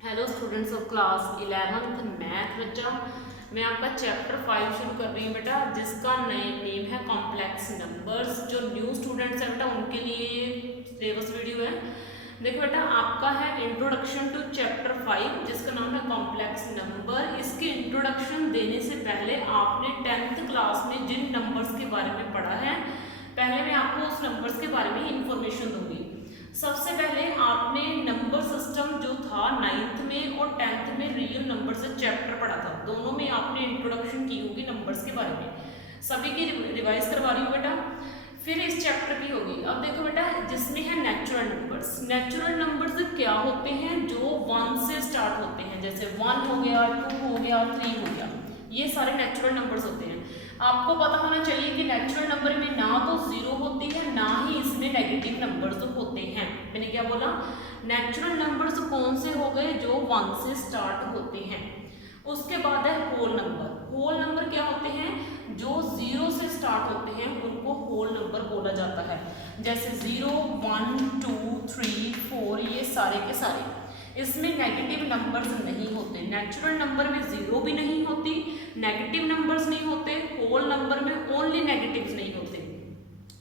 Hello students of class 11th math बच्चा। मैं आपका चैप्टर 5 शुरू कर रही हूँ बेटा, जिसका नेम है कॉम्प्लेक्स नंबर्स। जो न्यू स्टूडेंट्स हैं बेटा उनके लिए सिलेबस वीडियो है। देखो बेटा, आपका है इंट्रोडक्शन टू चैप्टर 5 जिसका नाम है कॉम्प्लेक्स नंबर। इसके इंट्रोडक्शन देने से पहले आपने 10th क्लास में जिन नंबर्स के बारे में पढ़ा है, पहले मैं आपको उस नंबर्स के बारे में इंफॉर्मेशन दूंगी। सबसे पहले आपने नंबर सिस्टम जो था 9th में और 10th में रियल नंबर से चैप्टर पढ़ा था, दोनों में आपने इंट्रोडक्शन की होगी नंबर्स के बारे में। सभी की रिवाइज करवा रही हूँ बेटा। फिर इस चैप्टर की होगी। अब देखो बेटा, जिसमें है नेचुरल नंबर्स। नेचुरल नंबर्स क्या होते हैं? जो 1 से स्टार्ट होते हैं, जैसे 1 हो गया, 2 हो गया, 3 हो गया, ये सारे नेचुरल नंबर्स होते हैं। आपको पता होना चाहिए कि नेचुरल नंबर में ना तो जीरो होती है, ना ही इसमें नेगेटिव नंबर्स होते हैं। मैंने क्या बोला? नेचुरल नंबर्स कौन से हो गए? जो 1 से स्टार्ट होते हैं। उसके बाद है होल नंबर। होल नंबर क्या होते हैं? जो 0 से स्टार्ट होते हैं उनको होल नंबर बोला जाता है। जैसे 0, 1, 2, 3, 4, ये सारे के सारे। इसमें नेगेटिव नंबर्स नहीं होते। नेचुरल नंबर में जीरो भी नहीं होती, नेगेटिव नंबर्स नहीं होते, होल नंबर में ओनली नेगेटिव्स नहीं होते।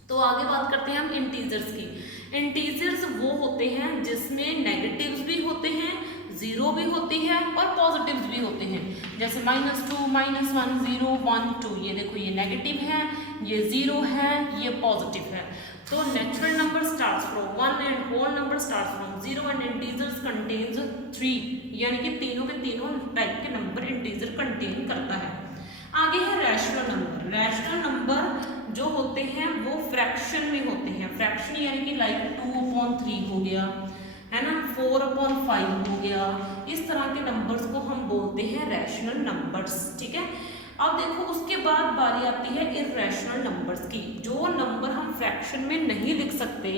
तो आगे बात करते हैं हम इंटीजर्स की। इंटीजर्स वो होते हैं जिसमें नेगेटिव्स भी होते हैं, जीरो भी होती है और पॉजिटिव्स भी होते हैं। जैसे -2, -1, 0, 1, 2, ये देखो, ये नेगेटिव है, ये जीरो है, ये पॉजिटिव है। तो natural number starts from 1 and whole number starts from 0 and integers contains 3, यानी कि तीनों के तीनों टाइप के नंबर इंटीजर कंटेन करता है। आगे है रैशनल नंबर। रैशनल नंबर जो होते हैं वो फ्रैक्शन में होते हैं। फ्रैक्शन यानी कि लाइक 2/3 हो गया, है ना, 4/5 हो गया। इस तरह के नंबर्स को हम बोलते हैं रैशनल नंबर्स। ठीक है। अब देखो, उसके बाद बारी आती है इर्रेशनल नंबर्स की। जो नंबर हम फ्रैक्शन में नहीं लिख सकते,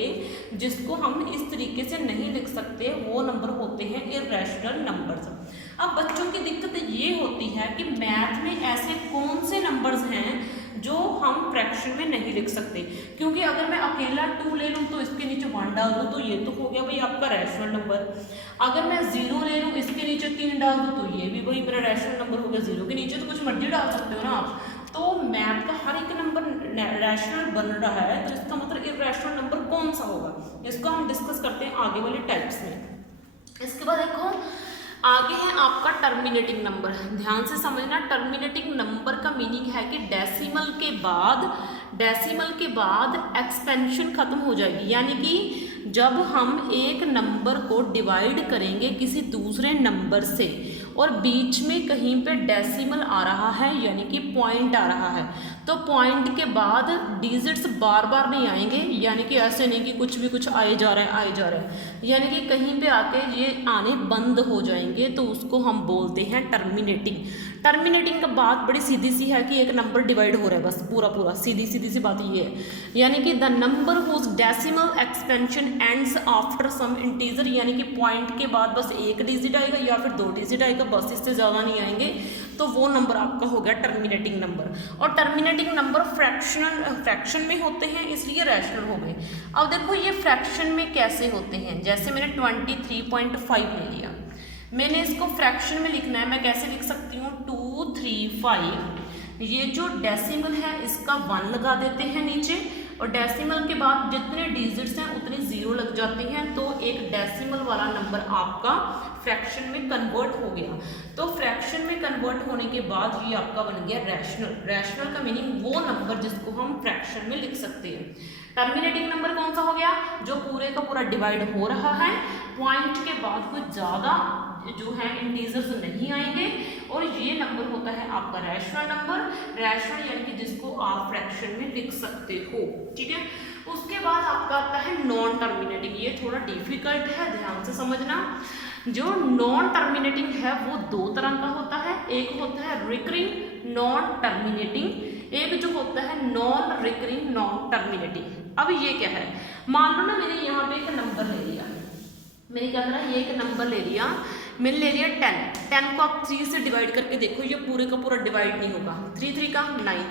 जिसको हम इस तरीके से नहीं लिख सकते, वो नंबर होते हैं इर्रेशनल नंबर्स। अब बच्चों की दिक्कत ये होती है कि मैथ में ऐसे कौन से नंबर्स हैं जो हम फ्रैक्शन में नहीं लिख सकते। क्योंकि अगर मैं अकेला 2 ले लूँ तो इसके नीचे 1 डाल दूँ तो ये तो हो गया भाई आपका रैशनल नंबर। अगर मैं 0 ले लूँ, इसके नीचे 3 डाल दूँ तो ये भी वही मेरा रैशनल नंबर हो गया। 0 के नीचे तो कुछ मर्जी डाल सकते हो ना आप। तो मैथ का हर एक नंबर रैशनल बन रहा है, तो इसका मतलब इर्रेशनल नंबर कौन सा होगा, इसको हम डिस्कस करते हैं आगे वाले टाइप्स में। इसके बाद देखो, आगे है आपका टर्मिनेटिंग नंबर। ध्यान से समझना, टर्मिनेटिंग नंबर का मीनिंग है कि डेसिमल के बाद एक्सपेंशन खत्म हो जाएगी। यानी कि जब हम एक नंबर को डिवाइड करेंगे किसी दूसरे नंबर से और बीच में कहीं पे डेसिमल आ रहा है, यानी कि पॉइंट आ रहा है, तो पॉइंट के बाद डिजिट्स बार बार नहीं आएंगे। यानी कि ऐसे नहीं कि कुछ भी कुछ आए जा रहे हैं, यानी कि कहीं पे आके ये आने बंद हो जाएंगे, तो उसको हम बोलते हैं टर्मिनेटिंग। टर्मिनेटिंग का बात बड़ी सीधी सी है कि एक नंबर डिवाइड हो रहा है, बस पूरा सीधी सी बात ये है। यानी कि the number whose decimal expansion ends after some integer, यानी कि पॉइंट के बाद बस एक डिजिट आएगा या फिर 2 डिजिट आएगा, बस इससे ज़्यादा नहीं आएंगे, तो वो नंबर आपका हो गया टर्मिनेटिंग नंबर। और टर्मिनेटिंग नंबर फ्रैक्शन में होते हैं, इसलिए रैशनल हो गए। अब देखो, ये फ्रैक्शन में कैसे होते हैं। जैसे मैंने 23.5 ले लिया, मैंने इसको फ्रैक्शन में लिखना है, मैं कैसे लिख सकती हूँ? 235, ये जो डेसिमल है इसका 1 लगा देते हैं नीचे, और डेसिमल के बाद जितने डिजिट्स हैं उतने 0 लग जाते हैं, तो एक डेसिमल वाला नंबर आपका फ्रैक्शन में कन्वर्ट हो गया। तो फ्रैक्शन में कन्वर्ट होने के बाद ये आपका बन गया रैशनल। रैशनल का मीनिंग वो नंबर जिसको हम फ्रैक्शन में लिख सकते हैं। टर्मिनेटिंग नंबर कौन सा हो गया? जो पूरे का पूरा डिवाइड हो रहा है, पॉइंट के बाद कुछ ज़्यादा जो है इंटीजर्स नहीं आएंगे, और ये नंबर होता है आपका रैशनल नंबर। रैशनल यानी कि जिसको आप फ्रैक्शन में लिख सकते हो। ठीक है। उसके बाद आपका आता है नॉन टर्मिनेटिंग। ये थोड़ा डिफिकल्ट है, ध्यान से समझना। जो नॉन टर्मिनेटिंग है वो 2 तरह का होता है। एक होता है रिकरिंग नॉन टर्मिनेटिंग, एक जो होता है नॉन रिकरिंग नॉन टर्मिनेटिंग। अब ये क्या है? मान लो ना, मैंने यहाँ पे एक नंबर ले लिया, मैंने क्या करा, ये एक नंबर ले लिया, मैंने ले लिया 10 को आप 3 से डिवाइड करके देखो, ये पूरे का पूरा डिवाइड नहीं होगा। 3 3 का 9,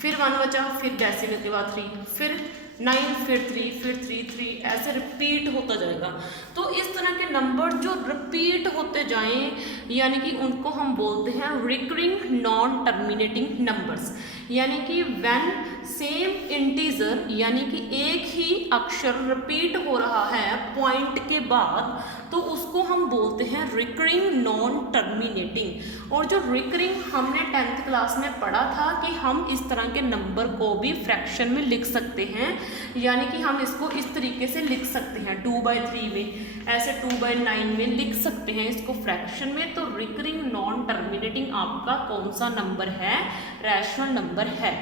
फिर 1 बचा, फिर डेसिमल के बाद 3, फिर 9 फिर 3 फिर 3 3 ऐसे रिपीट होता जाएगा। तो इस तरह के नंबर जो रिपीट होते जाएं यानी कि उनको हम बोलते हैं रिकरिंग नॉन टर्मिनेटिंग नंबर्स। यानी कि व्हेन सेम इंटीजर यानी कि एक ही अक्षर रिपीट हो रहा है पॉइंट के बाद, तो उसको हम बोलते हैं रिकरिंग नॉन टर्मिनेटिंग। और जो रिकरिंग हमने 10th क्लास में पढ़ा था कि हम इस तरह के नंबर को भी फ्रैक्शन में लिख सकते हैं, यानी कि हम इसको इस तरीके से लिख सकते हैं 2/3 में, ऐसे 2/9 में लिख सकते हैं इसको फ्रैक्शन में। तो रिकरिंग नॉन टर्मिनेटिंग आपका कौन सा नंबर है? रैशनल नंबर है।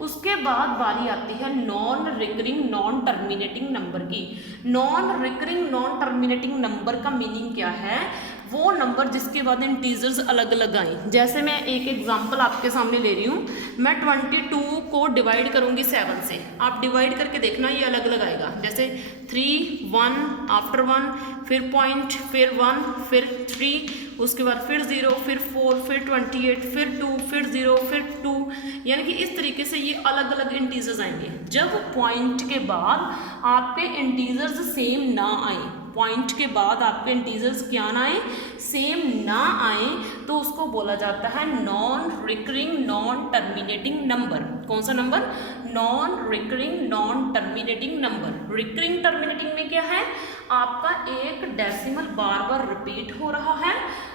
उसके बाद बारी आती है non recurring non terminating number की। Non recurring non terminating number का मीनिंग क्या है? वो नंबर जिसके बाद इंटीजर्स अलग अलग आए। जैसे मैं एक एग्जांपल आपके सामने ले रही हूँ, मैं 22 को डिवाइड करूँगी 7 से, आप डिवाइड करके देखना ये अलग अलग आएगा। जैसे 3 1 आफ्टर 1 फिर पॉइंट फिर 1 फिर 3 उसके बाद फिर 0 फिर 4 फिर 28 फिर 2 फिर 0 फिर 2, यानी कि इस तरीके से ये अलग अलग इंटीजर्स आएंगे। जब पॉइंट के बाद आपके इंटीजर्स सेम ना आए, पॉइंट के बाद आपके इंटीजर्स क्या ना आए? सेम ना आए, तो उसको बोला जाता है non recurring non terminating number. कौन सा number? Non recurring non terminating number. Recurring terminating में क्या है? आपका एक डेसिमल बार बार रिपीट हो रहा है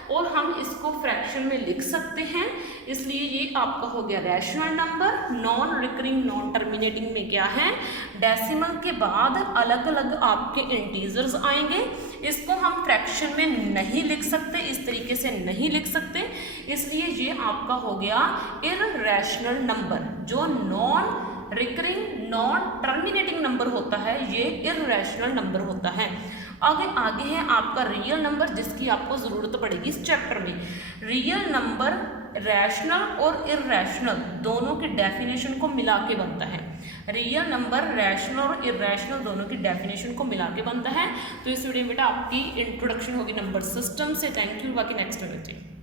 और हम इसको फ्रैक्शन में लिख सकते हैं, इसलिए ये आपका हो गया rational number. Non recurring non terminating में क्या है? डेसिमल के बाद अलग अलग आपके इंटीजर्स आएंगे, इसको हम फ्रैक्शन में नहीं लिख सकते, इस तरीके से नहीं लिख सकते, इसलिए ये आपका हो गया इररेशनल नंबर। जो non recurring non terminating number होता है ये इररेशनल नंबर होता है। आगे है आपका रियल नंबर, जिसकी आपको ज़रूरत पड़ेगी इस चैप्टर में। रियल नंबर रैशनल और इररेशनल दोनों की डेफिनेशन को मिला के बनता है। रियल नंबर रैशनल और इररेशनल दोनों की डेफिनेशन को मिला के बनता है। तो इस वीडियो में बेटा आपकी इंट्रोडक्शन होगी नंबर सिस्टम से। Thank you. बाकी नेक्स्ट में मिलते हैं।